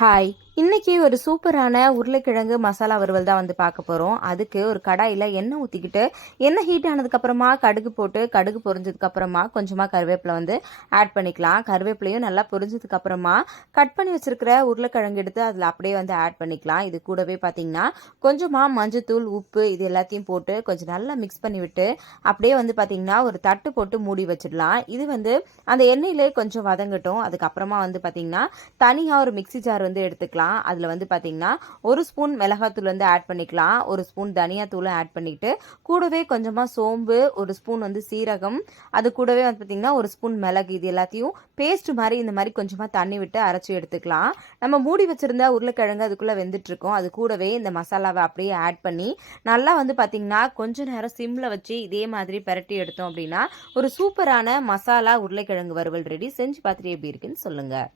Hi, இன்னைக்கு ஒரு சூப்பரான உருளைக்கிழங்கு மசாலா வறுவல் தான் வந்து பார்க்க போகிறோம். அதுக்கு ஒரு கடாயில் எண்ணெய் ஊற்றிக்கிட்டு எண்ணெய் ஹீட் ஆனதுக்கப்புறமா கடுகு போட்டு கடுகு பொரிஞ்சதுக்கப்புறமா கொஞ்சமாக கருவேப்பிலை வந்து ஆட் பண்ணிக்கலாம். கருவேப்பிலையும் நல்லா பொரிஞ்சதுக்கப்புறமா கட் பண்ணி வச்சுருக்கிற உருளைக்கிழங்கு எடுத்து அதில் அப்படியே வந்து ஆட் பண்ணிக்கலாம். இது கூடவே பார்த்திங்கன்னா கொஞ்சமாக மஞ்சத்தூள், உப்பு இது எல்லாத்தையும் போட்டு கொஞ்சம் நல்லா மிக்ஸ் பண்ணி விட்டு அப்படியே வந்து பார்த்திங்கன்னா ஒரு தட்டு போட்டு மூடி வச்சிடலாம். இது வந்து அந்த எண்ணெயிலே கொஞ்சம் வதங்கட்டும். அதுக்கப்புறமா வந்து பார்த்திங்கன்னா தனியாக ஒரு மிக்சி ஜார் வந்து எடுத்துக்கலாம். அதில் வந்து பார்த்தீங்கன்னா ஒரு ஸ்பூன் மிளகாத்தூள் வந்து ஆட் பண்ணிக்கலாம், ஒரு ஸ்பூன் தனியாத்தூளும் ஆட் பண்ணிட்டு கூடவே கொஞ்சமாக சோம்பு, ஒரு ஸ்பூன் வந்து சீரகம், அது கூடவே வந்து பார்த்தீங்கன்னா ஒரு ஸ்பூன் மிளகு, இது எல்லாத்தையும் பேஸ்ட் மாதிரி இந்த மாதிரி கொஞ்சமாக தண்ணி விட்டு அரைச்சி எடுத்துக்கலாம். நம்ம மூடி வச்சிருந்த உருளைக்கிழங்கு அதுக்குள்ளே வெந்துட்டு இருக்கோம். அது கூடவே இந்த மசாலாவை அப்படியே ஆட் பண்ணி நல்லா வந்து பார்த்தீங்கன்னா கொஞ்ச நேரம் சிம்மில் வச்சு இதே மாதிரி பரட்டி எடுத்தோம் அப்படின்னா ஒரு சூப்பரான மசாலா உருளைக்கிழங்கு வறுவல் ரெடி. செஞ்சு பார்த்துட்டு எப்படி இருக்குன்னு சொல்லுங்கள்.